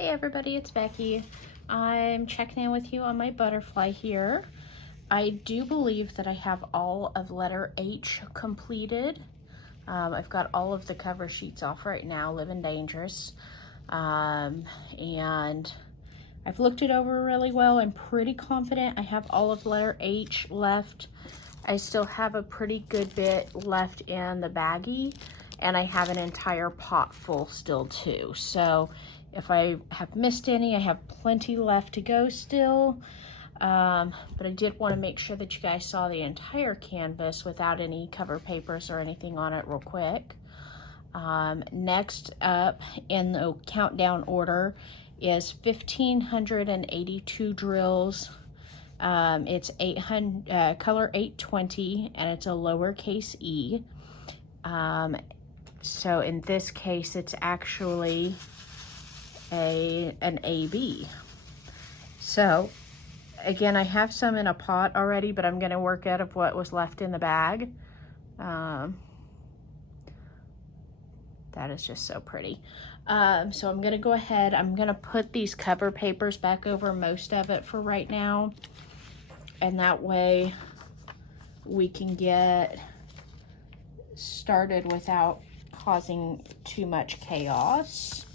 Hey everybody, it's Becky. I'm checking in with you on my butterfly here. I do believe that I have all of letter H completed. I've got all of the cover sheets off right now, Living Dangerous. And I've looked it over really well. I'm pretty confident I have all of letter H left. I still have a pretty good bit left in the baggie, and I have an entire pot full still too. So if I have missed any, I have plenty left to go still. But I did want to make sure that you guys saw the entire canvas without any cover papers or anything on it real quick. Next up in the countdown order is 1,582 drills. It's 800 color 820, and it's a lowercase e. So in this case, it's actually an AB. So again, I have some in a pot already, but I'm going to work out of what was left in the bag. That is just so pretty. So I'm going to go ahead. I'm going to put these cover papers back over most of it for right now. And that way we can get started without causing too much chaos.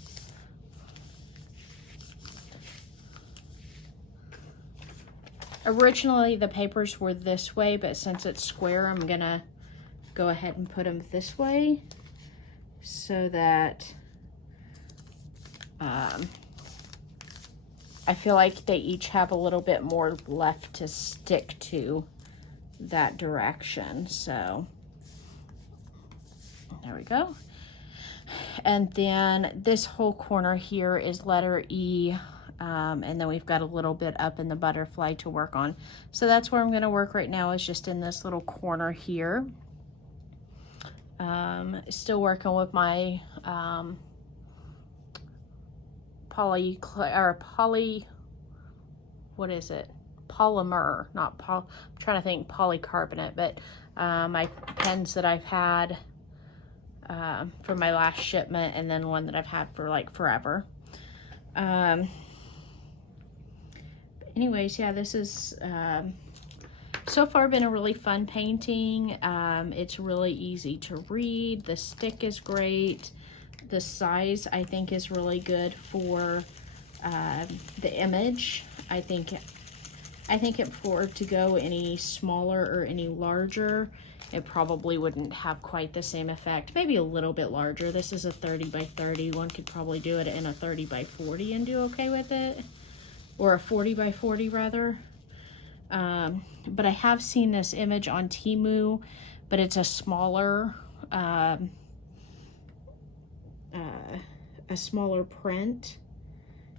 Originally the papers were this way, but since it's square, I'm gonna go ahead and put them this way so that I feel like they each have a little bit more left to stick to that direction. So there we go. And then this whole corner here is letter E. And then we've got a little bit up in the butterfly to work on. So that's where I'm going to work right now, is just in this little corner here. Still working with my what is it? Polymer, not I'm trying to think polycarbonate, but my pens that I've had for my last shipment, and then one that I've had for like forever. Anyways, yeah, this is so far been a really fun painting. It's really easy to read. The stick is great. The size, I think, is really good for the image. I think if for to go any smaller or any larger, it probably wouldn't have quite the same effect. Maybe a little bit larger. This is a 30 by 30. One could probably do it in a 30 by 40 and do okay with it. Or a 40 by 40 rather. But I have seen this image on Temu, but it's a smaller print.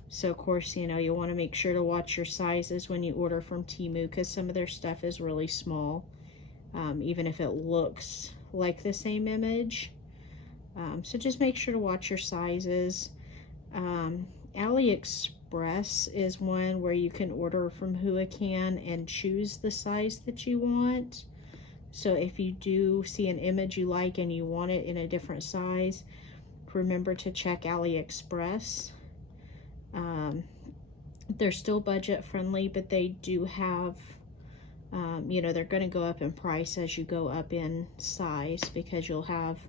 So of course, you know, you want to make sure to watch your sizes when you order from Temu, because some of their stuff is really small, even if it looks like the same image. So just make sure to watch your sizes. AliExpress is one where you can order from Whoacan and choose the size that you want. So if you do see an image you like and you want it in a different size, remember to check AliExpress. They're still budget friendly, but they do have, you know, they're going to go up in price as you go up in size, because you'll have,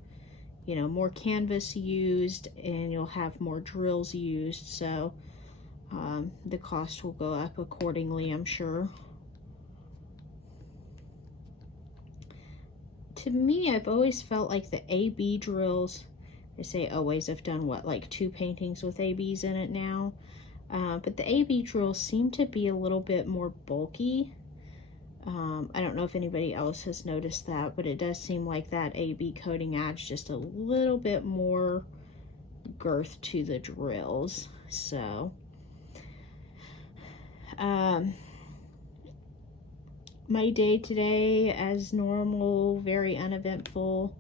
you know, more canvas used and you'll have more drills used. So the cost will go up accordingly, I'm sure. To me, I've always felt like the AB drills, I say always, I've done what, like 2 paintings with ABs in it now. But the AB drills seem to be a little bit more bulky. I don't know if anybody else has noticed that, but it does seem like that AB coating adds just a little bit more girth to the drills. So my day today, as normal, very uneventful.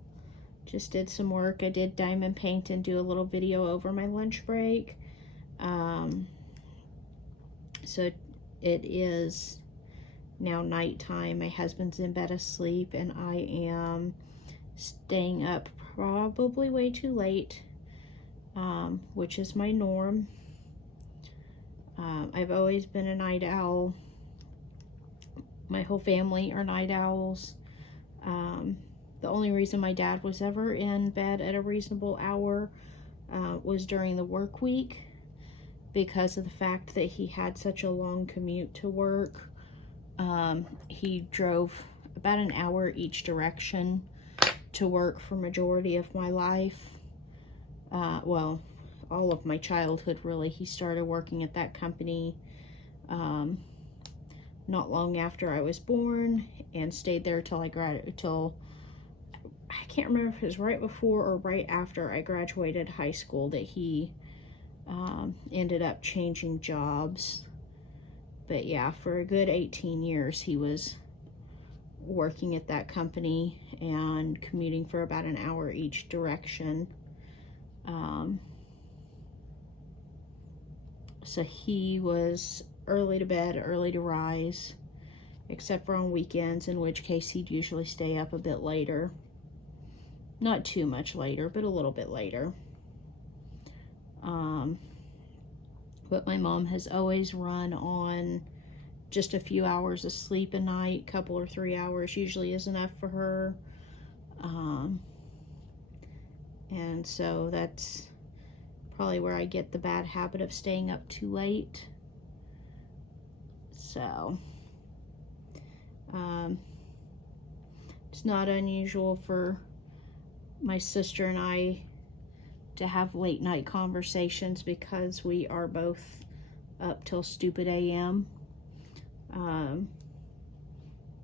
Just did some work. I did diamond paint and do a little video over my lunch break. So it is now nighttime. My husband's in bed asleep, and I am staying up probably way too late, which is my norm. I've always been a night owl. My whole family are night owls. The only reason my dad was ever in bed at a reasonable hour was during the work week, because of the fact that he had such a long commute to work. He drove about an hour each direction to work for majority of my life. Well, all of my childhood, really. He started working at that company not long after I was born, and stayed there till I can't remember if it was right before or right after I graduated high school that he ended up changing jobs. But yeah, for a good 18 years he was working at that company and commuting for about an hour each direction. So he was early to bed, early to rise, except for on weekends, in which case he'd usually stay up a bit later. Not too much later, but a little bit later. But my mom has always run on just a few hours of sleep a night. Couple or 3 hours usually is enough for her. And so that's probably where I get the bad habit of staying up too late. So it's not unusual for my sister and I to have late night conversations, because we are both up till stupid AM.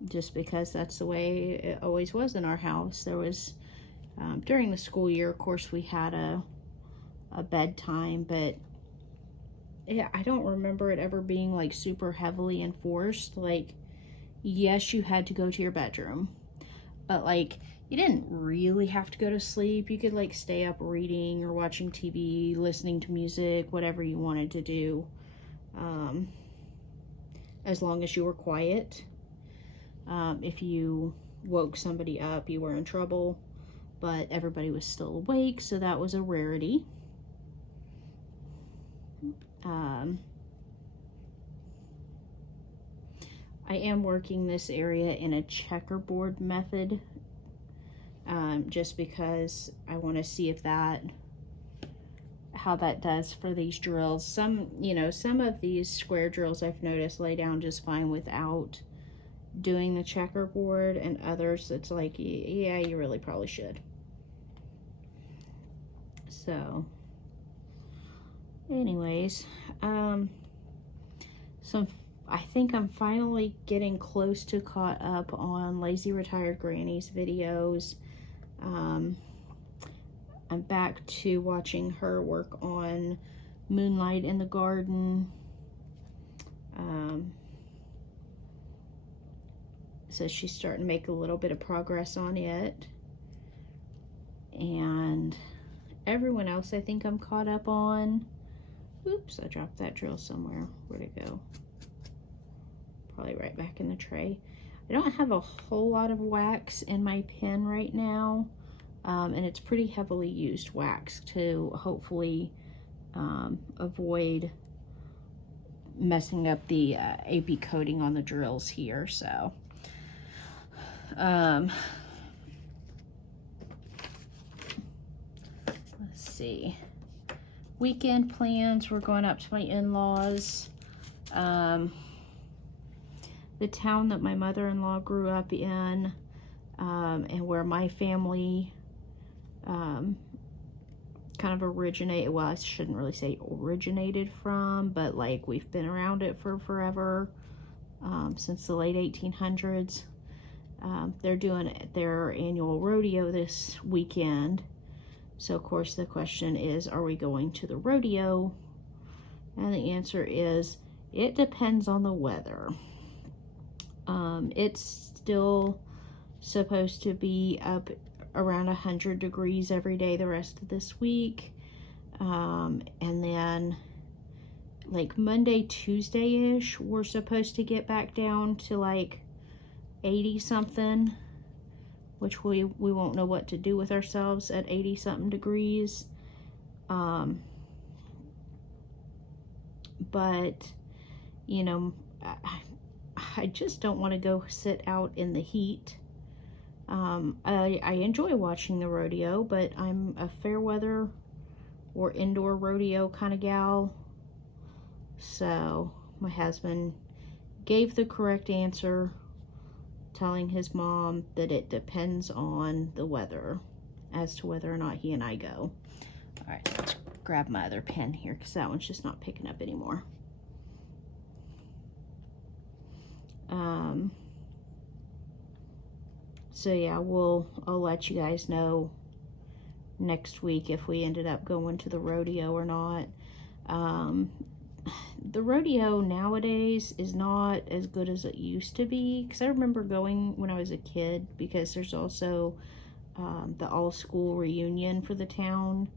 Just because that's the way it always was in our house. There was, during the school year, of course, we had a bedtime, but yeah, I don't remember it ever being like super heavily enforced. Like, yes, you had to go to your bedroom, but like, you didn't really have to go to sleep. You could like stay up reading or watching TV, listening to music, whatever you wanted to do, as long as you were quiet. If you woke somebody up, you were in trouble, but everybody was still awake, so that was a rarity. I am working this area in a checkerboard method, just because I want to see if how that does for these drills. Some of these square drills I've noticed lay down just fine without doing the checkerboard, and others it's like, yeah, you really probably should. So anyways, so I think I'm finally getting close to caught up on Lazy Retired Granny's videos. I'm back to watching her work on Moonlight in the Garden. So she's starting to make a little bit of progress on it. And everyone else I think I'm caught up on. Oops, I dropped that drill somewhere. Where'd it go? Probably right back in the tray. I don't have a whole lot of wax in my pen right now. And it's pretty heavily used wax to hopefully avoid messing up the AP coating on the drills here. So let's see. Weekend plans, we're going up to my in-laws. The town that my mother-in-law grew up in, and where my family kind of originated, well, I shouldn't really say originated from, but like we've been around it for forever, since the late 1800s. They're doing their annual rodeo this weekend. So of course the question is, are we going to the rodeo? And the answer is, it depends on the weather. It's still supposed to be up around 100 degrees every day the rest of this week. And then like Monday, Tuesday-ish, we're supposed to get back down to like 80 something, which we won't know what to do with ourselves at 80 something degrees. but, you know, I just don't want to go sit out in the heat. I enjoy watching the rodeo, but I'm a fair weather or indoor rodeo kind of gal. So my husband gave the correct answer, telling his mom that it depends on the weather as to whether or not he and I go. All right, let's grab my other pen here because that one's just not picking up anymore. So yeah, I'll let you guys know next week if we ended up going to the rodeo or not. The rodeo nowadays is not as good as it used to be, because I remember going when I was a kid, because there's also the all-school reunion for the town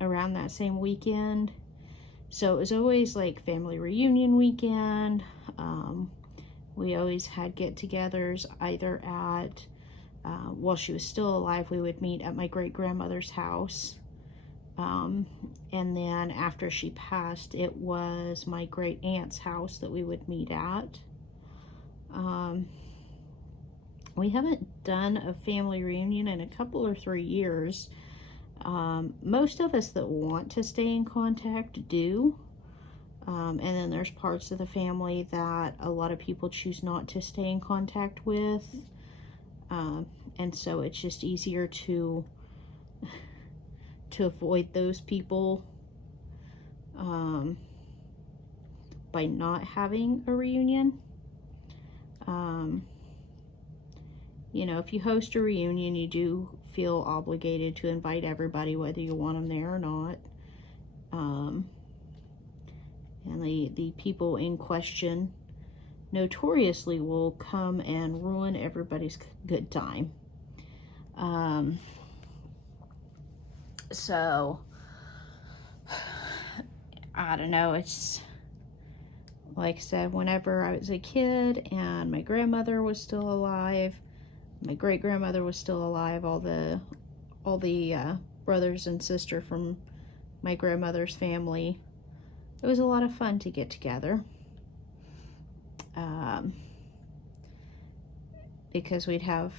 around that same weekend. So it was always like family reunion weekend. We always had get-togethers either at, while she was still alive, we would meet at my great-grandmother's house. And then after she passed, it was my great-aunt's house that we would meet at. We haven't done a family reunion in a couple or 3 years. Most of us that want to stay in contact do. And then there's parts of the family that a lot of people choose not to stay in contact with. And so it's just easier to avoid those people by not having a reunion. You know, if you host a reunion, you do feel obligated to invite everybody, whether you want them there or not. And the people in question notoriously will come and ruin everybody's good time. So, I don't know, it's, like I said, whenever I was a kid and my grandmother was still alive, my great-grandmother was still alive, all the brothers and sister from my grandmother's family, it was a lot of fun to get together. Because we'd have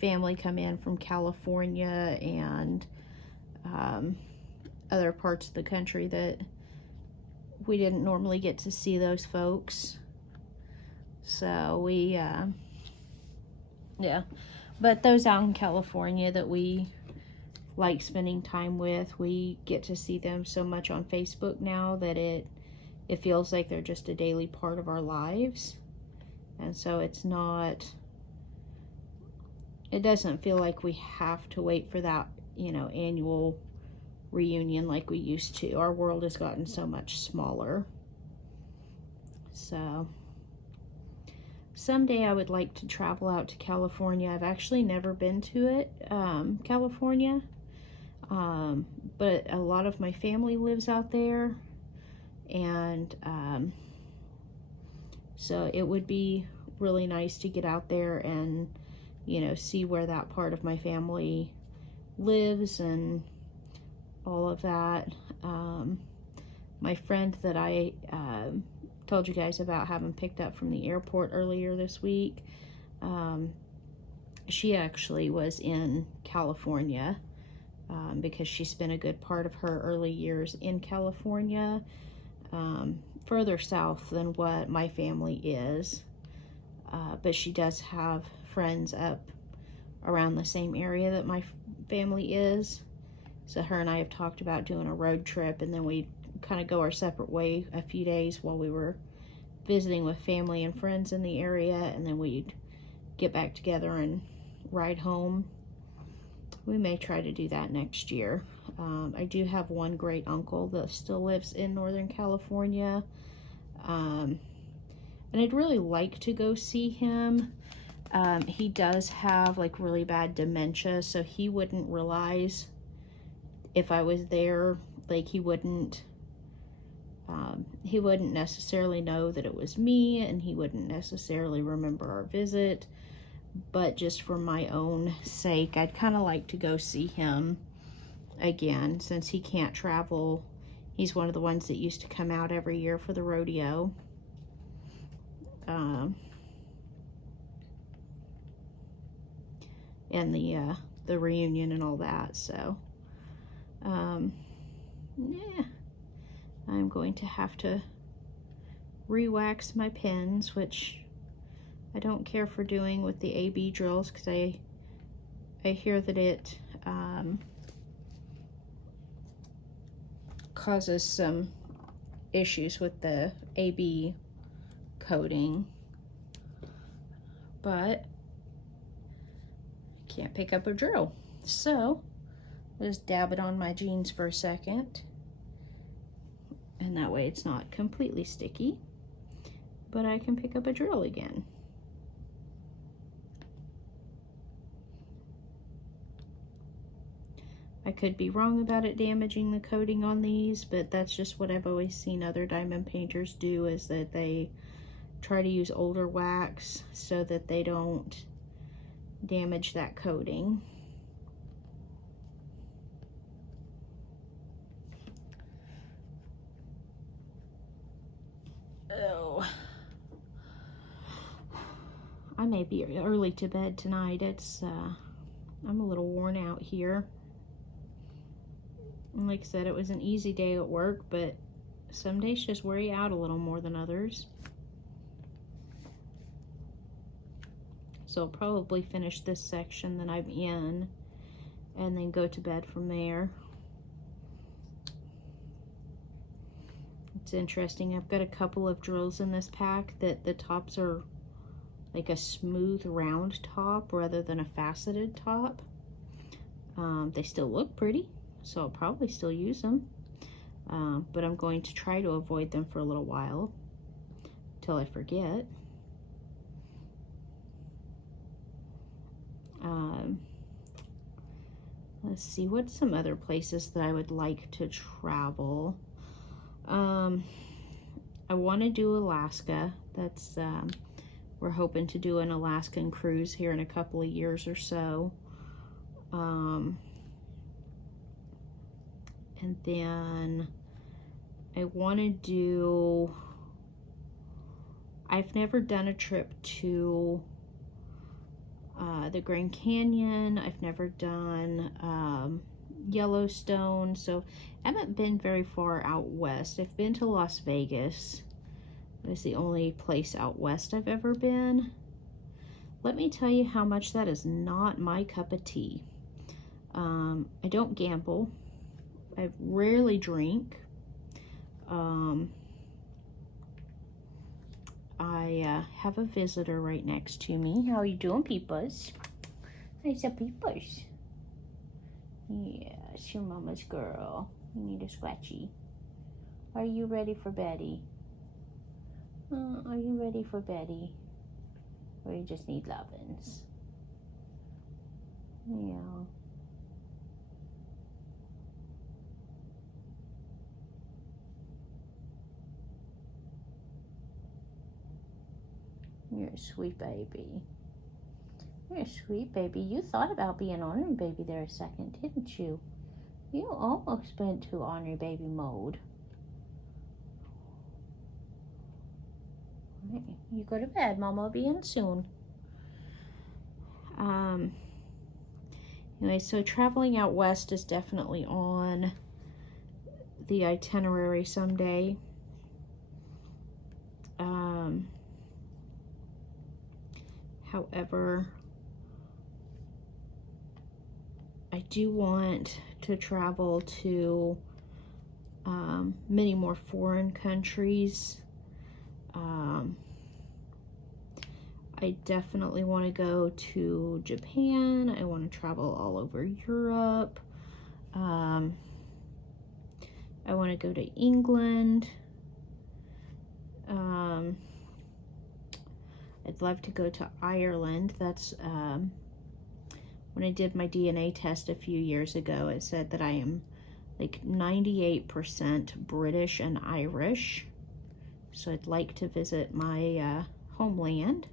family come in from California and other parts of the country that we didn't normally get to see those folks. So we, yeah. But those out in California that we like spending time with, we get to see them so much on Facebook now that it feels like they're just a daily part of our lives. And so it's not, it doesn't feel like we have to wait for that, you know, annual reunion like we used to. Our world has gotten so much smaller. So someday I would like to travel out to California. I've actually never been to it, California. But a lot of my family lives out there, and so it would be really nice to get out there and, you know, see where that part of my family lives and all of that. My friend that I told you guys about having picked up from the airport earlier this week, she actually was in California. Because she spent a good part of her early years in California, further south than what my family is. But she does have friends up around the same area that my family is. So her and I have talked about doing a road trip, and then we kind of go our separate way a few days while we were visiting with family and friends in the area, and then we'd get back together and ride home. We may try to do that next year. I do have one great uncle that still lives in Northern California. And I'd really like to go see him. He does have like really bad dementia, so he wouldn't realize if I was there. Like he wouldn't necessarily know that it was me, and he wouldn't necessarily remember our visit. But just for my own sake, I'd kind of like to go see him again, since he can't travel He's one of the ones that used to come out every year for the rodeo. And the reunion and all that. So, yeah, I'm going to have to re-wax my pins, which I don't care for doing with the AB drills, because I hear that it causes some issues with the AB coating, but can't pick up a drill. So I'll just dab it on my jeans for a second, and that way it's not completely sticky, but I can pick up a drill again. I could be wrong about it damaging the coating on these, but that's just what I've always seen other diamond painters do, is that they try to use older wax so that they don't damage that coating. Oh, I may be early to bed tonight. I'm a little worn out here. And like I said, it was an easy day at work, but some days just wear you out a little more than others. So I'll probably finish this section that I'm in and then go to bed from there. It's interesting, I've got a couple of drills in this pack that the tops are like a smooth round top rather than a faceted top. They still look pretty, so I'll probably still use them, but I'm going to try to avoid them for a little while till I forget. Let's see, what's some other places that I would like to travel? I want to do Alaska. That's we're hoping to do an Alaskan cruise here in a couple of years or so. And then I want to do, I've never done a trip to the Grand Canyon. I've never done Yellowstone, so I haven't been very far out west. I've been to Las Vegas. It's the only place out west I've ever been. Let me tell you how much that is not my cup of tea. I don't gamble. I rarely drink. I have a visitor right next to me. How you doing, peepers? How's your peepers? Yes, your mama's girl. You need a scratchy. Are you ready for Betty? Are you ready for Betty? Or you just need lovin's? Yeah. You're a sweet baby. You're a sweet baby. You thought about being honorary baby there a second, didn't you? You almost went to honorary baby mode. Right. You go to bed. Mama will be in soon. Anyway, so traveling out west is definitely on the itinerary someday. However, I do want to travel to many more foreign countries. I definitely want to go to Japan. I want to travel all over Europe. I want to go to England. I'd love to go to Ireland. That's when I did my DNA test a few years ago, it said that I am like 98% British and Irish. So I'd like to visit my homeland.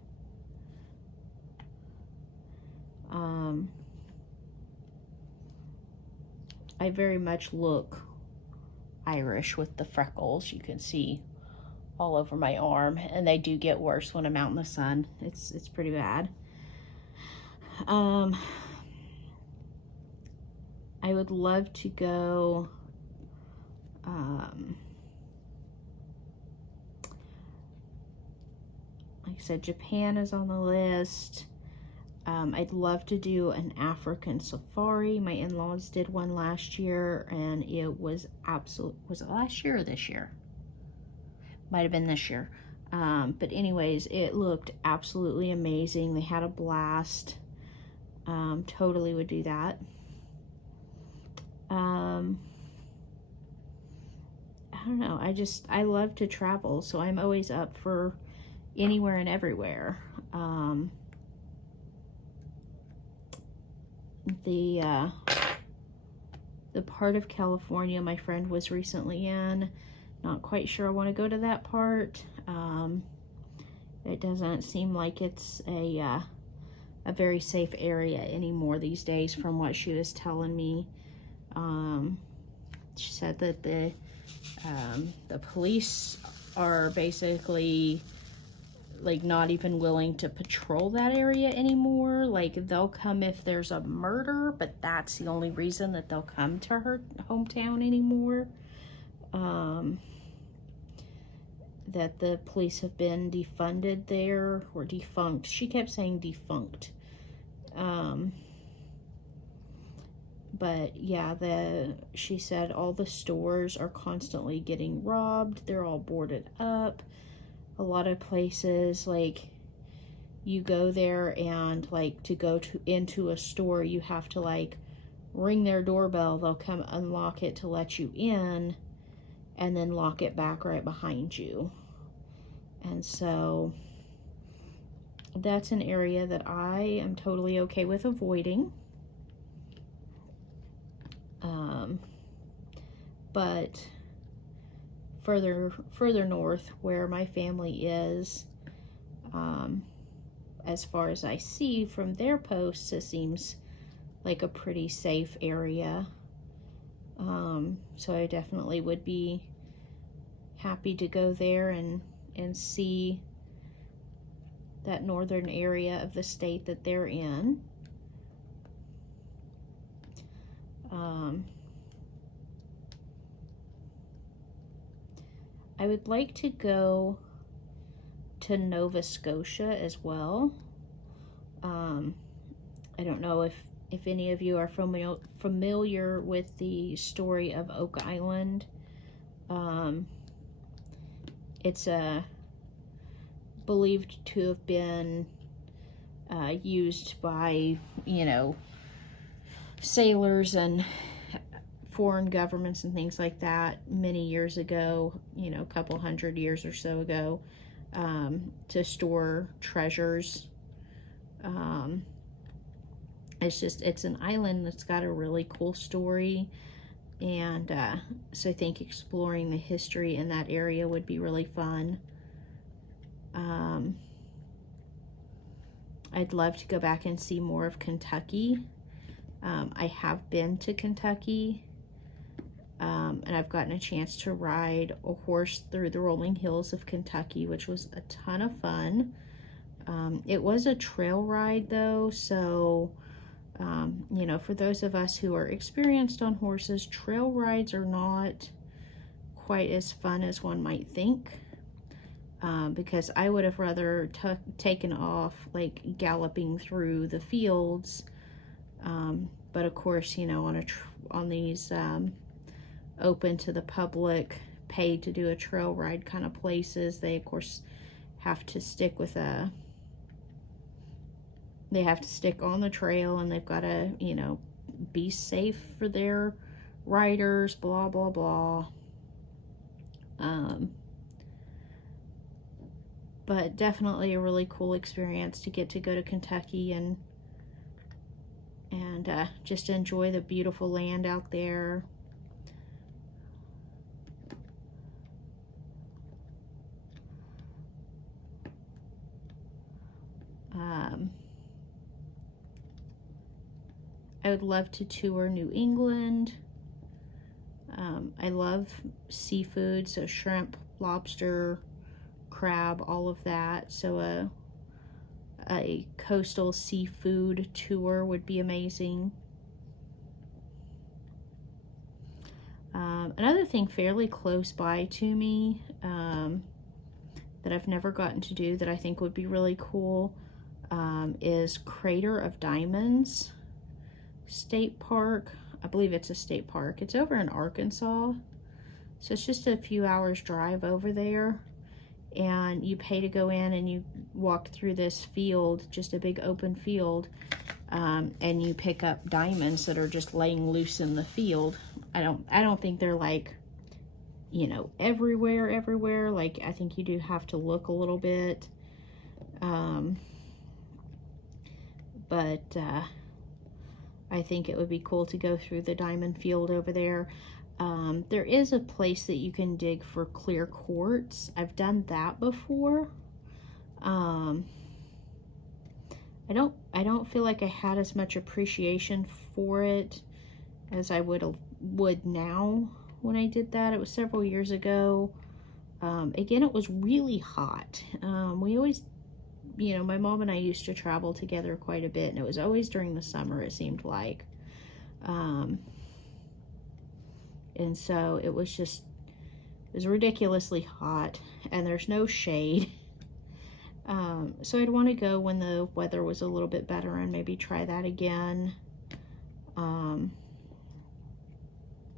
I very much look Irish with the freckles. You can see all over my arm, and they do get worse when I'm out in the sun. It's pretty bad. I would love to go like I said, Japan is on the list. I'd love to do an African safari. My in-laws did one last year, and it was was it last year or this year? Might have been this year. But anyways, it looked absolutely amazing. They had a blast. Totally would do that. I don't know. I love to travel, so I'm always up for anywhere and everywhere. The part of California my friend was recently in, not quite sure I want to go to that part. It doesn't seem like it's a very safe area anymore these days from what she was telling me. She said that the police are basically like not even willing to patrol that area anymore. Like, they'll come if there's a murder, but that's the only reason that they'll come to her hometown anymore. That the police have been defunded there, or defunct. She kept saying defunct. But yeah, she said all the stores are constantly getting robbed. They're all boarded up. A lot of places, like, you go there and like to go into a store, you have to like ring their doorbell. They'll come unlock it to let you in, and then lock it back right behind you. And so that's an area that I am totally okay with avoiding. But further north where my family is, as far as I see from their posts, it seems like a pretty safe area. So I definitely would be happy to go there and see that northern area of the state that they're in. I would like to go to Nova Scotia as well. I don't know if any of you are familiar with the story of Oak Island. It's believed to have been used by, sailors and foreign governments and things like that many years ago, a couple hundred years or so ago, to store treasures. It's an island that's got a really cool story, and so I think exploring the history in that area would be really fun. I'd love to go back and see more of Kentucky. I have been to Kentucky, and I've gotten a chance to ride a horse through the rolling hills of Kentucky, which was a ton of fun. It was a trail ride though, so for those of us who are experienced on horses, trail rides are not quite as fun as one might think, because I would have rather taken off like galloping through the fields, but of course, on these open to the public, paid to do a trail ride kind of places, they of course have to stick on the trail, and they've got to, be safe for their riders, blah, blah, blah. But definitely a really cool experience to get to go to Kentucky and just enjoy the beautiful land out there. I would love to tour New England. I love seafood, so shrimp, lobster, crab, all of that. So a coastal seafood tour would be amazing. Another thing fairly close by to me that I've never gotten to do that I think would be really cool is Crater of Diamonds State Park. I believe it's a state park. It's over in Arkansas. So it's just a few hours drive over there. And you pay to go in and you walk through this field, just a big open field. And you pick up diamonds that are just laying loose in the field. I don't think they're like, you know, everywhere. Like, I think you do have to look a little bit. But I think it would be cool to go through the diamond field over there. There is a place that you can dig for clear quartz. I've done that before. I don't feel like I had as much appreciation for it as I would now when I did that. It was several years ago. Again, it was really hot. We always, you know, my mom and I used to travel together quite a bit, and it was always during the summer, it seemed like. And so it was ridiculously hot, and there's no shade. So I'd want to go when the weather was a little bit better and maybe try that again.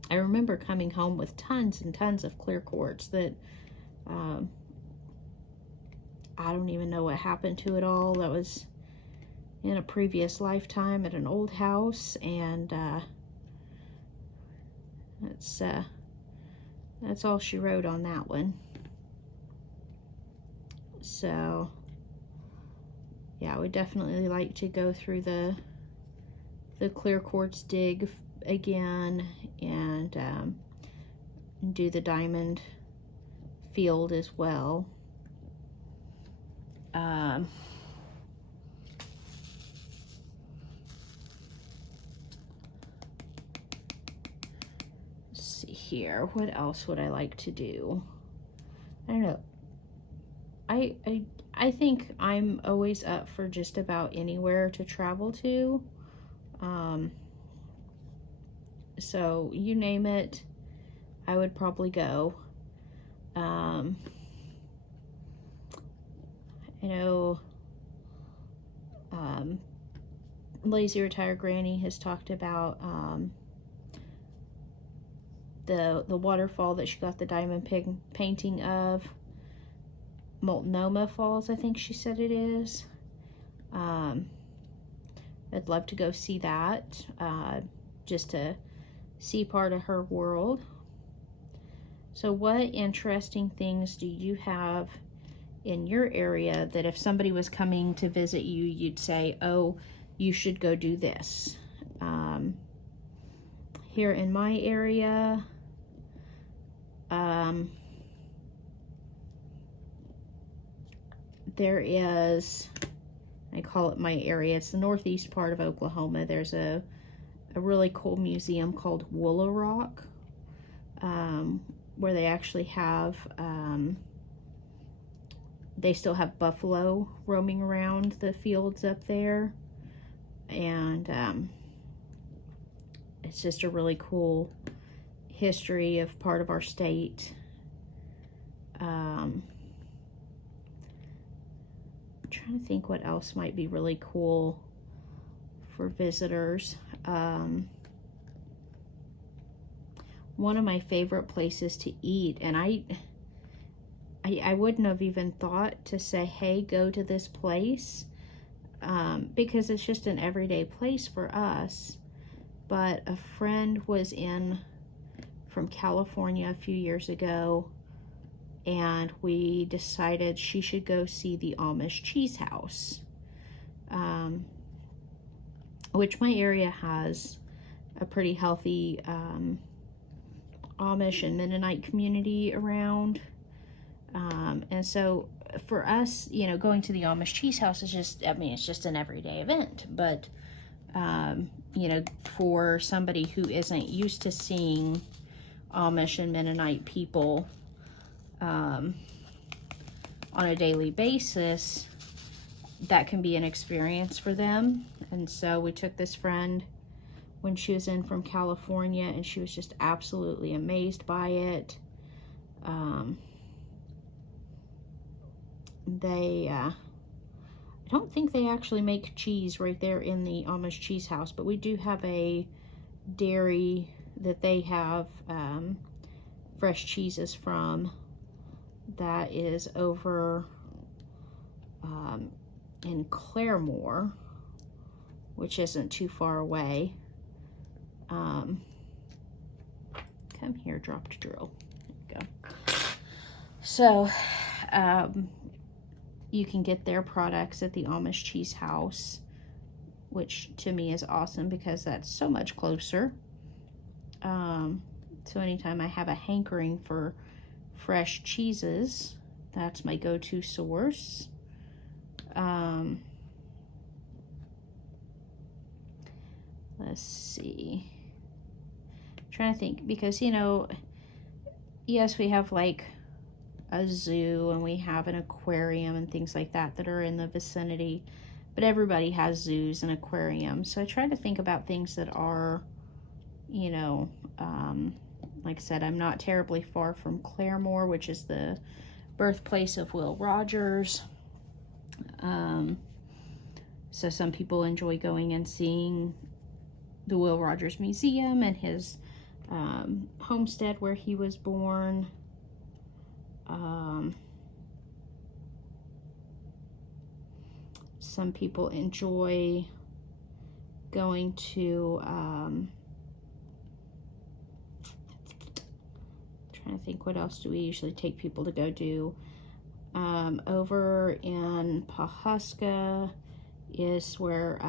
I remember coming home with tons and tons of clear quartz that I don't even know what happened to it all. That was in a previous lifetime at an old house, and that's all she wrote on that one. So yeah, I would definitely like to go through the clear quartz dig again, and do the diamond field as well. Let's see here. What else would I like to do? I don't know. I think I'm always up for just about anywhere to travel to. So you name it, I would probably go. I know Lazy Retired Granny has talked about the waterfall that she got the diamond painting of. Multnomah Falls, I think she said it is. I'd love to go see that, just to see part of her world. So what interesting things do you have in your area that if somebody was coming to visit you, you'd say, oh, you should go do this? Here in my area, there is, I call it my area, it's the northeast part of Oklahoma. There's a really cool museum called Woolaroc, where they actually have, they still have buffalo roaming around the fields up there. And it's just a really cool history of part of our state. I'm trying to think what else might be really cool for visitors. One of my favorite places to eat, and I wouldn't have even thought to say, hey, go to this place, because it's just an everyday place for us. But a friend was in from California a few years ago, and we decided she should go see the Amish Cheese House, which my area has a pretty healthy Amish and Mennonite community around. And so for us, you know, going to the Amish Cheese House is just, I mean, it's just an everyday event. But, you know, for somebody who isn't used to seeing Amish and Mennonite people on a daily basis, that can be an experience for them. And so we took this friend when she was in from California, and she was just absolutely amazed by it. I don't think they actually make cheese right there in the Amish cheese house, but we do have a dairy that they have fresh cheeses from that is over in Claremore, which isn't too far away. Come here, dropped drill. There you go. So you can get their products at the Amish Cheese House, which to me is awesome because that's so much closer. So anytime I have a hankering for fresh cheeses, that's my go-to source. Let's see. I'm trying to think, because, you know, yes, we have like a zoo and we have an aquarium and things like that that are in the vicinity, but everybody has zoos and aquariums. So I try to think about things that are, you know, like I said, I'm not terribly far from Claremore, which is the birthplace of Will Rogers. So some people enjoy going and seeing the Will Rogers Museum and his homestead where he was born. Some people enjoy going to trying to think, what else do we usually take people to go do? Over in Pawhuska is where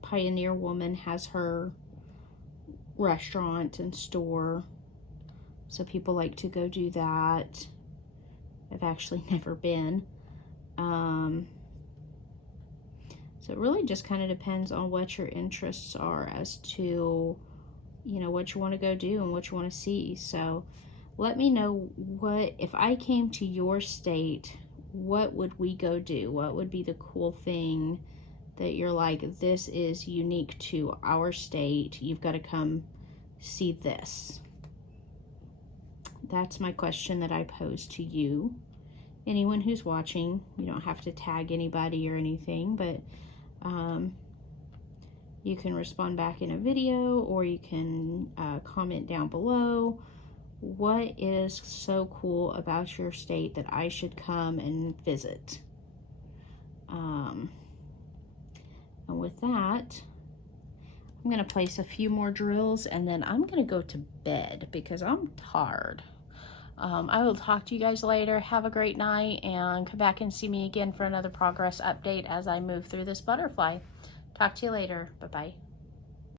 Pioneer Woman has her restaurant and store, so people like to go do that. I've actually never been. So it really just kind of depends on what your interests are as to, you know, what you want to go do and what you want to see. So let me know, what if I came to your state, what would we go do? What would be the cool thing that you're like, this is unique to our state, you've got to come see this? That's my question that I pose to you. Anyone who's watching, you don't have to tag anybody or anything, but you can respond back in a video, or you can comment down below. What is so cool about your state that I should come and visit? And with that, I'm going to place a few more drills, and then I'm going to go to bed because I'm tired. I will talk to you guys later. Have a great night, and come back and see me again for another progress update as I move through this butterfly. Talk to you later. Bye-bye.